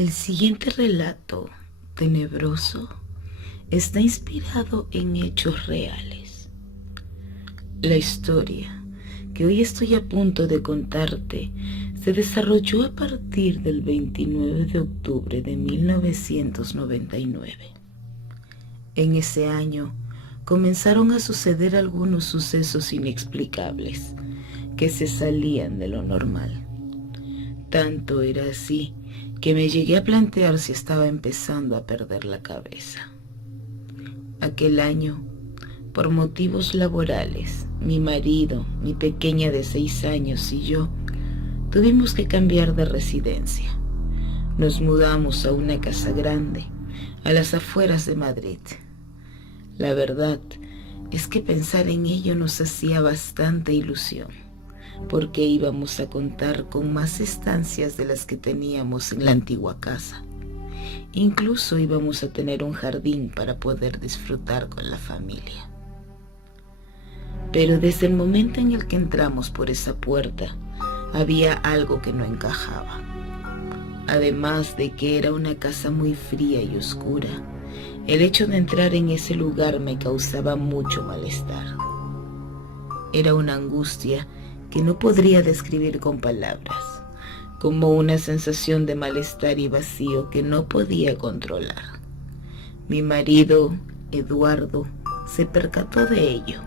El siguiente relato tenebroso está inspirado en hechos reales. La historia que hoy estoy a punto de contarte se desarrolló a partir del 29 de octubre de 1999. En ese año comenzaron a suceder algunos sucesos inexplicables que se salían de lo normal. Tanto era así que me llegué a plantear si estaba empezando a perder la cabeza. Aquel año, por motivos laborales, mi marido, mi pequeña de 6 años y yo tuvimos que cambiar de residencia. Nos mudamos a una casa grande, a las afueras de Madrid. La verdad es que pensar en ello nos hacía bastante ilusión, porque íbamos a contar con más estancias de las que teníamos en la antigua casa. Incluso íbamos a tener un jardín para poder disfrutar con la familia. Pero desde el momento en el que entramos por esa puerta, había algo que no encajaba. Además de que era una casa muy fría y oscura, el hecho de entrar en ese lugar me causaba mucho malestar. Era una angustia que no podría describir con palabras, como una sensación de malestar y vacío que no podía controlar. Mi marido, Eduardo, se percató de ello.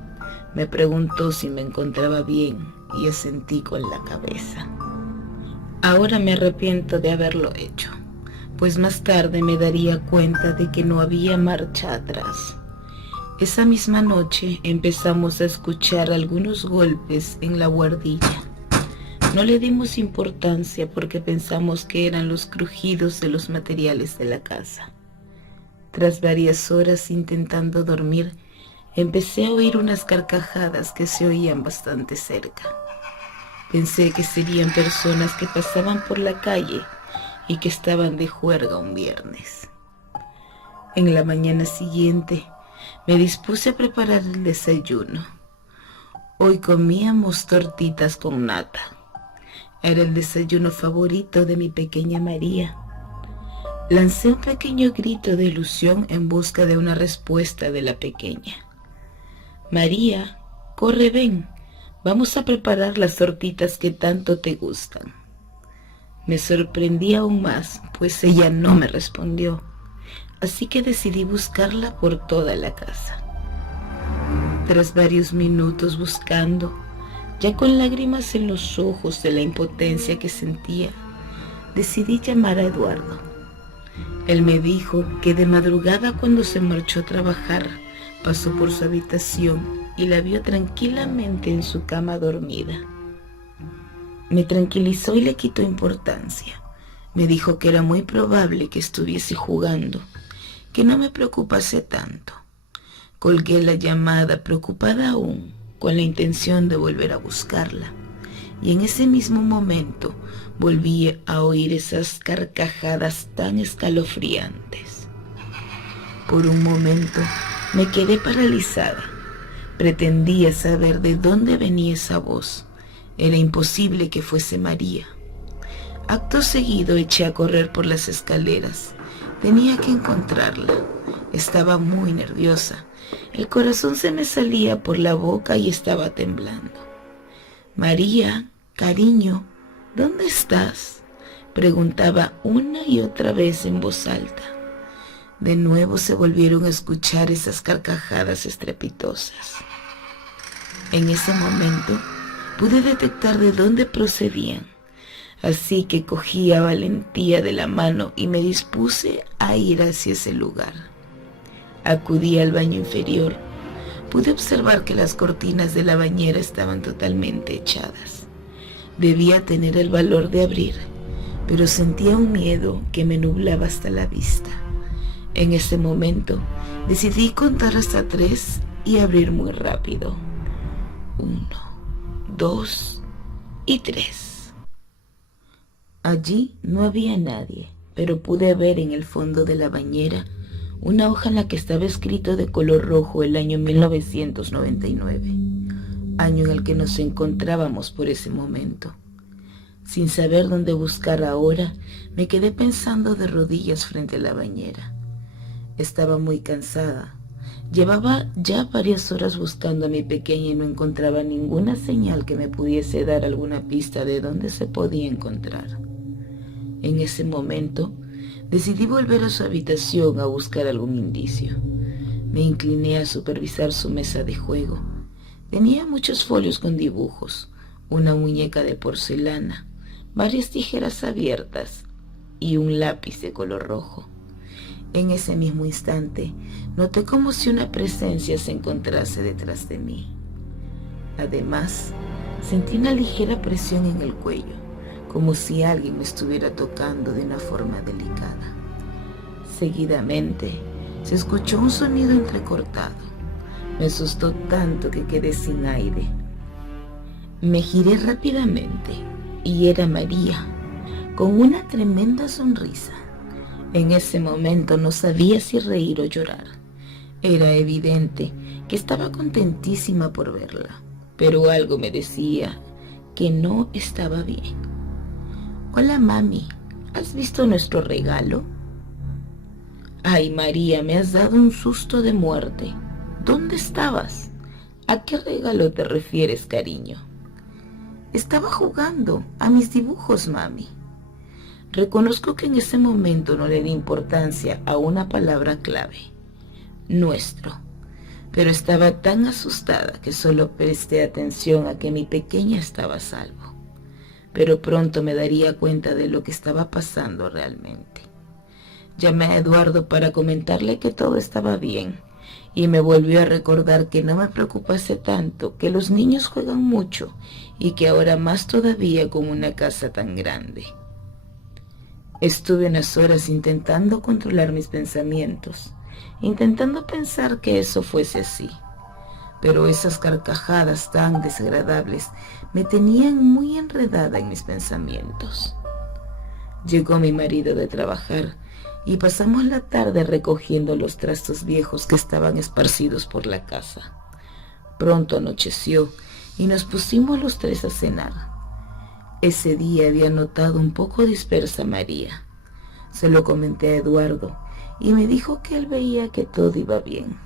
Me preguntó si me encontraba bien y asentí con la cabeza. Ahora me arrepiento de haberlo hecho, pues más tarde me daría cuenta de que no había marcha atrás. Esa misma noche empezamos a escuchar algunos golpes en la buhardilla. No le dimos importancia porque pensamos que eran los crujidos de los materiales de la casa. Tras varias horas intentando dormir, empecé a oír unas carcajadas que se oían bastante cerca. Pensé que serían personas que pasaban por la calle y que estaban de juerga un viernes. En la mañana siguiente, me dispuse a preparar el desayuno. Hoy comíamos tortitas con nata. Era el desayuno favorito de mi pequeña María. Lancé un pequeño grito de ilusión en busca de una respuesta de la pequeña. María, corre, ven, vamos a preparar las tortitas que tanto te gustan. Me sorprendí aún más, pues ella no me respondió. Así que decidí buscarla por toda la casa. Tras varios minutos buscando, ya con lágrimas en los ojos de la impotencia que sentía, decidí llamar a Eduardo. Él me dijo que de madrugada cuando se marchó a trabajar, pasó por su habitación y la vio tranquilamente en su cama dormida. Me tranquilizó y le quitó importancia. Me dijo que era muy probable que estuviese jugando, que no me preocupase tanto. Colgué la llamada, preocupada aún, con la intención de volver a buscarla. Y en ese mismo momento volví a oír esas carcajadas tan escalofriantes. Por un momento me quedé paralizada. Pretendía saber de dónde venía esa voz. Era imposible que fuese María. Acto seguido eché a correr por las escaleras. Tenía que encontrarla. Estaba muy nerviosa. El corazón se me salía por la boca y estaba temblando. María, cariño, ¿dónde estás?, preguntaba una y otra vez en voz alta. De nuevo se volvieron a escuchar esas carcajadas estrepitosas. En ese momento pude detectar de dónde procedían. Así que cogí a valentía de la mano y me dispuse a ir hacia ese lugar. Acudí al baño inferior. Pude observar que las cortinas de la bañera estaban totalmente echadas. Debía tener el valor de abrir, pero sentía un miedo que me nublaba hasta la vista. En ese momento decidí contar hasta 3 y abrir muy rápido. 1, 2 y 3. Allí no había nadie, pero pude ver en el fondo de la bañera una hoja en la que estaba escrito de color rojo el año 1999, año en el que nos encontrábamos por ese momento. Sin saber dónde buscar ahora, me quedé pensando de rodillas frente a la bañera. Estaba muy cansada. Llevaba ya varias horas buscando a mi pequeña y no encontraba ninguna señal que me pudiese dar alguna pista de dónde se podía encontrar. En ese momento, decidí volver a su habitación a buscar algún indicio. Me incliné a supervisar su mesa de juego. Tenía muchos folios con dibujos, una muñeca de porcelana, varias tijeras abiertas y un lápiz de color rojo. En ese mismo instante, noté como si una presencia se encontrase detrás de mí. Además, sentí una ligera presión en el cuello, como si alguien me estuviera tocando de una forma delicada. Seguidamente, se escuchó un sonido entrecortado. Me asustó tanto que quedé sin aire. Me giré rápidamente y era María, con una tremenda sonrisa. En ese momento no sabía si reír o llorar. Era evidente que estaba contentísima por verla, pero algo me decía que no estaba bien. «Hola, mami, ¿has visto nuestro regalo?» «Ay, María, me has dado un susto de muerte. ¿Dónde estabas? ¿A qué regalo te refieres, cariño?» «Estaba jugando a mis dibujos, mami». Reconozco que en ese momento no le di importancia a una palabra clave, nuestro, pero estaba tan asustada que solo presté atención a que mi pequeña estaba a salvo. Pero pronto me daría cuenta de lo que estaba pasando realmente. Llamé a Eduardo para comentarle que todo estaba bien y me volvió a recordar que no me preocupase tanto, que los niños juegan mucho y que ahora más todavía con una casa tan grande. Estuve unas horas intentando controlar mis pensamientos, intentando pensar que eso fuese así, pero esas carcajadas tan desagradables me tenían muy enredada en mis pensamientos. Llegó mi marido de trabajar y pasamos la tarde recogiendo los trastos viejos que estaban esparcidos por la casa. Pronto anocheció y nos pusimos los tres a cenar. Ese día había notado un poco dispersa a María. Se lo comenté a Eduardo y me dijo que él veía que todo iba bien,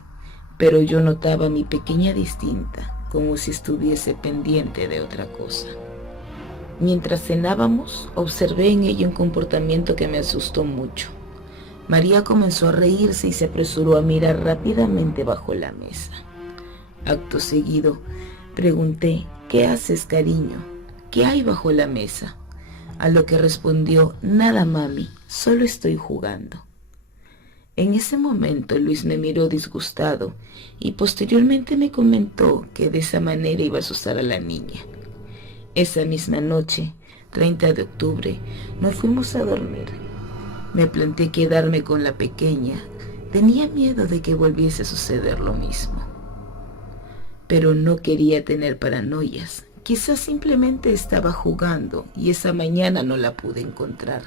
pero yo notaba a mi pequeña distinta, como si estuviese pendiente de otra cosa. Mientras cenábamos, observé en ella un comportamiento que me asustó mucho. María comenzó a reírse y se apresuró a mirar rápidamente bajo la mesa. Acto seguido, pregunté: «¿Qué haces, cariño? ¿Qué hay bajo la mesa?». A lo que respondió: «Nada, mami, solo estoy jugando». En ese momento Luis me miró disgustado y posteriormente me comentó que de esa manera iba a asustar a la niña. Esa misma noche, 30 de octubre, nos fuimos a dormir. Me planteé quedarme con la pequeña. Tenía miedo de que volviese a suceder lo mismo. Pero no quería tener paranoias. Quizás simplemente estaba jugando y esa mañana no la pude encontrar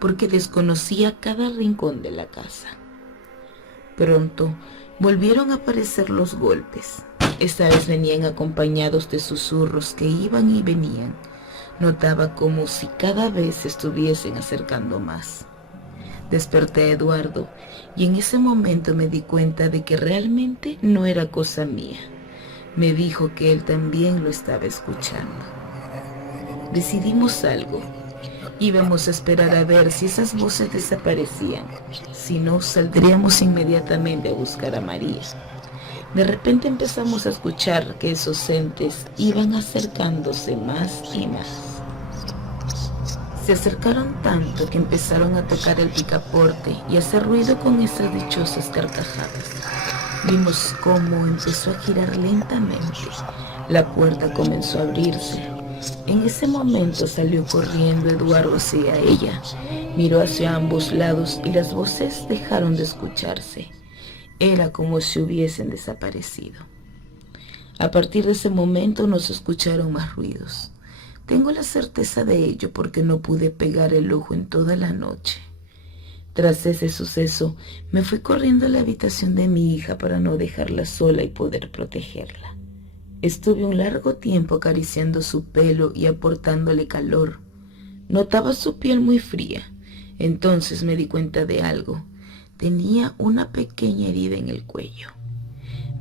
porque desconocía cada rincón de la casa. Pronto volvieron a aparecer los golpes. Esta vez venían acompañados de susurros que iban y venían. Notaba como si cada vez se estuviesen acercando más. Desperté a Eduardo y en ese momento me di cuenta de que realmente no era cosa mía. Me dijo que él también lo estaba escuchando. Decidimos algo. Íbamos a esperar a ver si esas voces desaparecían. Si no, saldríamos inmediatamente a buscar a María. De repente empezamos a escuchar que esos entes iban acercándose más y más. Se acercaron tanto que empezaron a tocar el picaporte y a hacer ruido con esas dichosas carcajadas. Vimos cómo empezó a girar lentamente. La puerta comenzó a abrirse. En ese momento salió corriendo Eduardo hacia ella. Miró hacia ambos lados y las voces dejaron de escucharse. Era como si hubiesen desaparecido. A partir de ese momento no se escucharon más ruidos. Tengo la certeza de ello porque no pude pegar el ojo en toda la noche. Tras ese suceso, me fui corriendo a la habitación de mi hija para no dejarla sola y poder protegerla. Estuve un largo tiempo acariciando su pelo y aportándole calor. Notaba su piel muy fría. Entonces me di cuenta de algo. Tenía una pequeña herida en el cuello.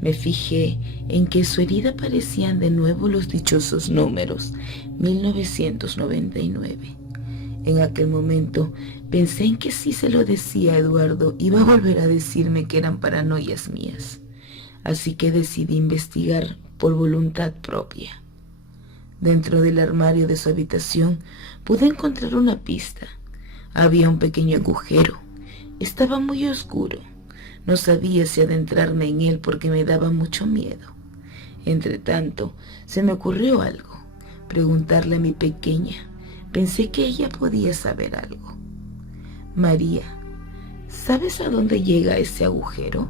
Me fijé en que su herida parecían de nuevo los dichosos números 1999. En aquel momento pensé en que si se lo decía a Eduardo iba a volver a decirme que eran paranoias mías. Así que decidí investigar por voluntad propia. Dentro del armario de su habitación pude encontrar una pista. Había un pequeño agujero. Estaba muy oscuro. No sabía si adentrarme en él porque me daba mucho miedo. Entretanto, se me ocurrió algo. Preguntarle a mi pequeña. Pensé que ella podía saber algo. María, ¿sabes a dónde llega ese agujero?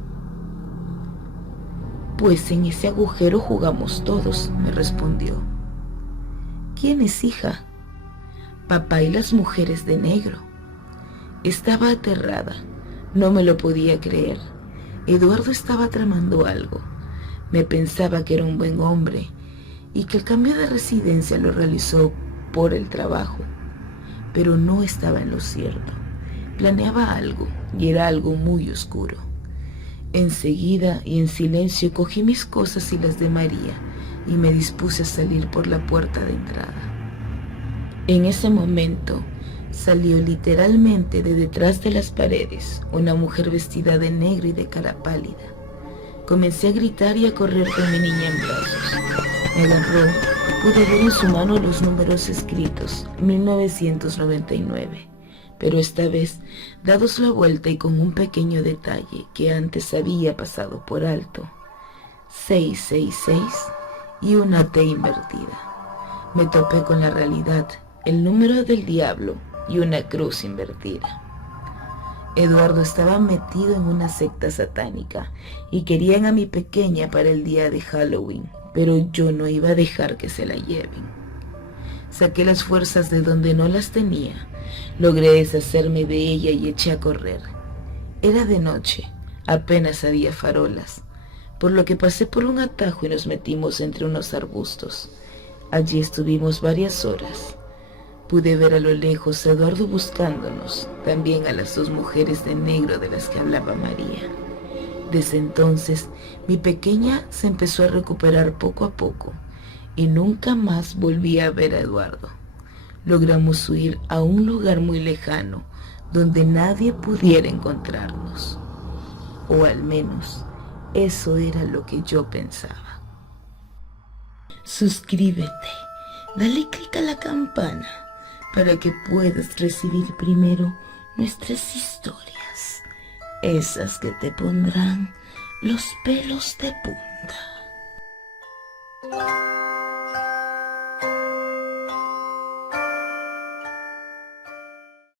Pues en ese agujero jugamos todos, me respondió. ¿Quién es, hija? Papá y las mujeres de negro. Estaba aterrada. No me lo podía creer. Eduardo estaba tramando algo. Me pensaba que era un buen hombre y que el cambio de residencia lo realizó por el trabajo. Pero no estaba en lo cierto. Planeaba algo y era algo muy oscuro. Enseguida y en silencio cogí mis cosas y las de María y me dispuse a salir por la puerta de entrada. En ese momento salió literalmente de detrás de las paredes una mujer vestida de negro y de cara pálida. Comencé a gritar y a correr con mi niña en brazos. Me agarró, pude ver en su mano los números escritos, 1999, pero esta vez dados la vuelta y con un pequeño detalle que antes había pasado por alto, 666 y una T invertida. Me topé con la realidad, el número del diablo y una cruz invertida. Eduardo estaba metido en una secta satánica y querían a mi pequeña para el día de Halloween, pero yo no iba a dejar que se la lleven. Saqué las fuerzas de donde no las tenía, logré deshacerme de ella y eché a correr. Era de noche, apenas había farolas, por lo que pasé por un atajo y nos metimos entre unos arbustos. Allí estuvimos varias horas. Pude ver a lo lejos a Eduardo buscándonos, también a las dos mujeres de negro de las que hablaba María. Desde entonces, mi pequeña se empezó a recuperar poco a poco y nunca más volví a ver a Eduardo. Logramos huir a un lugar muy lejano donde nadie pudiera encontrarnos. O al menos, eso era lo que yo pensaba. Suscríbete, dale clic a la campana para que puedas recibir primero nuestras historias, esas que te pondrán los pelos de punta.